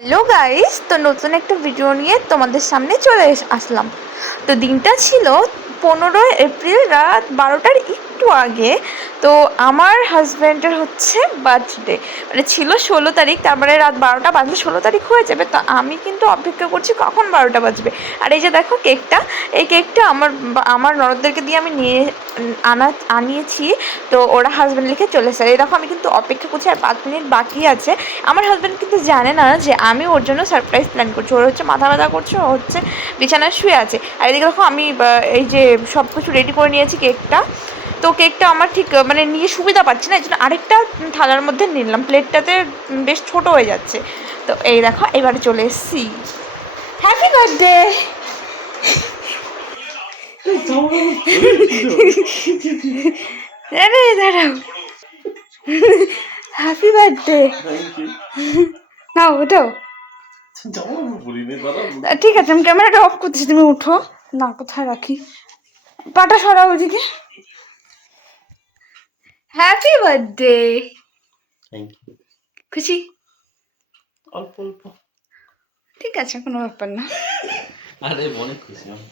Hello guys, তো নতুন একটা ভিডিও নিয়ে তোমাদের সামনে চলে আসলাম। তো দিনটা ছিল 15 এপ্রিল, রাত 12টার একটু আগে। তো আমার হাজব্যান্ডের হচ্ছে বার্থডে, মানে ছিল 16 তারিখ, তারপরে রাত 12টা বাজবে, 16 তারিখ হয়ে যাবে। তো আমি কিন্তু অপেক্ষা করছি কখন 12টা বাজবে। আর এই যে দেখো কেকটা, এই কেকটা আমার ননদদেরকে দিয়ে আমি আনিয়েছি। তো ওরা হাজব্যান্ড লিখে চলে এসেছে। এই দেখো আমি কিন্তু অপেক্ষা করছি, আর 5 মিনিট বাকি আছে। আমার হাজব্যান্ড কিন্তু জানে না যে আমি ওর জন্য সারপ্রাইজ প্ল্যান করছি। ওর হচ্ছে মাথা ব্যথা করছে, ও হচ্ছে বিছানায় শুয়ে আছে। আর এদিকে দেখো আমি এই যে সব কিছু রেডি করে নিয়েছি কেকটা। তো কেকটা আমার ঠিক মানে নিয়ে সুবিধা পাচ্ছি না, এই জন্য আরেকটা থালার মধ্যে নিলাম, প্লেটটাতে বেশ ছোট হয়ে যাচ্ছে। তো এই দেখো এবারে চলে এসেছি। Happy birthday. আরে দাঁড়াও, হ্যাপি বার্থডে। নাও ওঠাও। ঠিক আছে, আমি ক্যামেরাটা অফ করতেছি, তুমি উঠো না। কোথায় রাখি? পাটা সরাও ওদিকে। Happy birthday. Thank you. খুশি? অল্প অল্প। ঠিক আছে, কোনো ব্যাপার না। আরে অনেক খুশি আমি।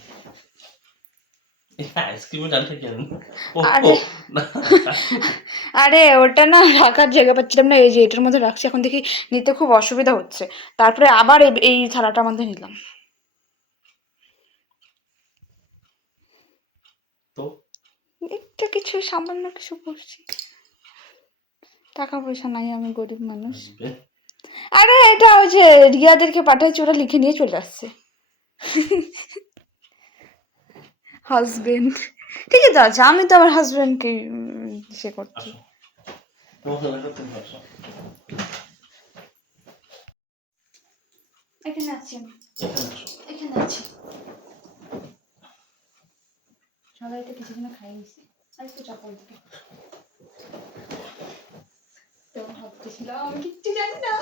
আইসক্রিমের ডালটা কেন? আরে আরে ওটা না রাখার জায়গা পাচ্ছিলাম না, এই যে এটার মধ্যে রাখছি, এখন দেখি নিতে খুব অসুবিধা হচ্ছে। তারপরে আবার এই থালাটার মধ্যে নিলাম। তো একটা কিছু সামান্য কিছু করছি। টাকা পয়সা নাই, আমি গরিব মানুষ। আসবে। আরে এটা ওই যে রিয়াদেরকে পাঠাইছি, ওরা লিখে নিয়ে চলে আসছে। হাজবেন্ড ঠিক আছে, আচ্ছা আমি তো আমার হাজবেন্ডকে সে করছি। আসো তোমাকে দেখা তুমি আসো। এখানে আছি আমি, এখানে আসো। এখানে আছি। সবাই এটা কিছুদিন খাইয়ে নিছি, আর একটু চাপল দিকে। তো ভাবতেছিলাম আমি কিচ্ছু জানি না,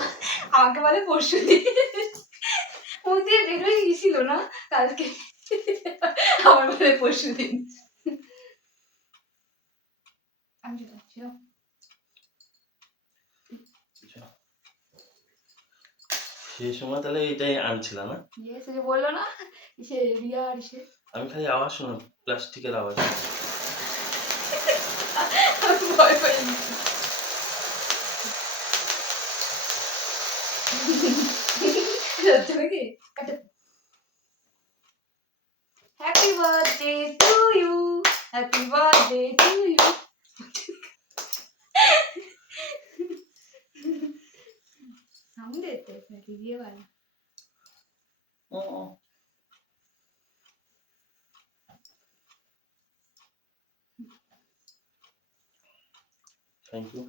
আমাকে বলে পরশু দিন ও দিয়ে বের হয়ে গেছিল না কালকে, আমার বলে পরশু দিন। আমি চলে যাচ্ছি। সেই সময় তাহলে এটাই আনছিল না? ইয়েস, যে বললো না সে রিয়া আর সে। আমি খালি আওয়াজ শুনো, প্লাস্টিকের আওয়াজ। আমি ভয় পেয়ে গেছি। যাচ্ছে নাকি? কাটে। Happy birthday to you, happy birthday to you. Sound देते हैं ये वाला। ও ও থ্যাংক ইউ।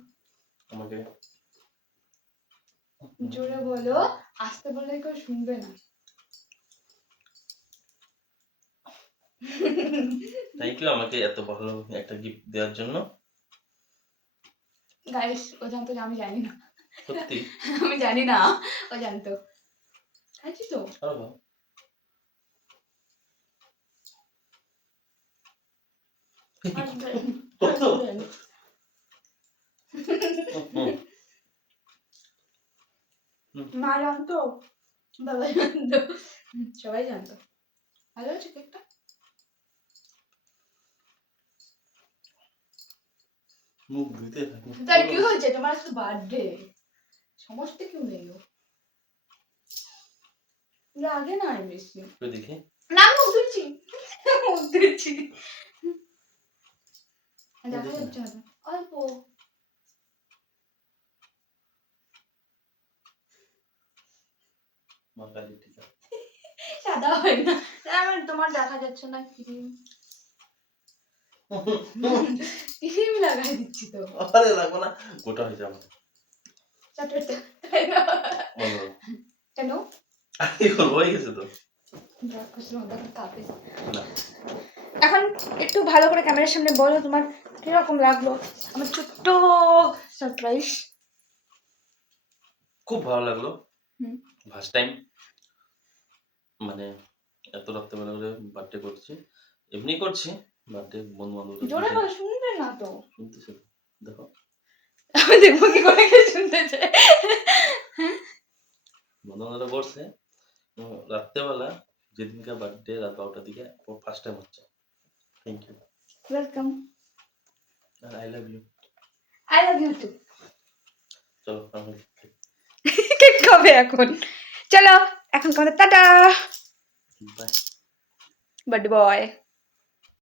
আমাকে জোরে বলো, আস্তে বললে কেউ শুনবে না। থ্যাংক ইউ আমাকে এত ভালো একটা গিফট দেওয়ার জন্য। গাইস ও জানতো যে আমি জানি না, সত্যি? আমি জানি না, ও জানতো। খাইছি তো। আরো কত? মা জানতো, বাবা জানতো, সবাই জানতো। ভালো আছে কেকটা? মুখ ধুইতে থাকি। তাই কি হয়েছে, তোমার আজকে বার্থডে, সমস্ত কেউ নেই ও আগে না বেশি। তুই দেখি না মুখ ধুচ্ছি, মুখ ধুচ্ছি, দেখা যাচ্ছে না অল্প। মাকালি টিকা। সাদা হয় না, আমার তোমার দেখা যাচ্ছে না। ক্রিম ক্রিম লাগাই দিচ্ছি তো। আরে লাগবে না, গোটা হয়ে যাবে। চাটুটা তাই না? কেন কি করবো, হয়ে গেছে তো। এখন একটু ভালো করে ক্যামেরার সামনে বলো তোমার কিরকম লাগলো আমার ছোট্ট সারপ্রাইজ। খুব ভালো লাগলো। হুম। ফার্স্ট টাইম মানে এত রাত্রেবেলা করে বার্থডে করছি, এমনি করছি বার্থডে, বন্ধু বান্ধব জোরে বলো, শুনবে না তো। শুনতেছে। দেখো আমি দেখবো কি করে কে শুনতে চায়। বন্ধু-বান্ধবরা করছে। রাত্রেবেলা যেদিনকে বার্থডে রাত 12টার দিকে ও ফার্স্ট টাইম হচ্ছে। Thank you. ওয়েলকাম। আর I love you. I love you too. চলো আমি কেক খাবে এখন। চলো এখন তোমাদের টাটা। বাই। Birthday boy.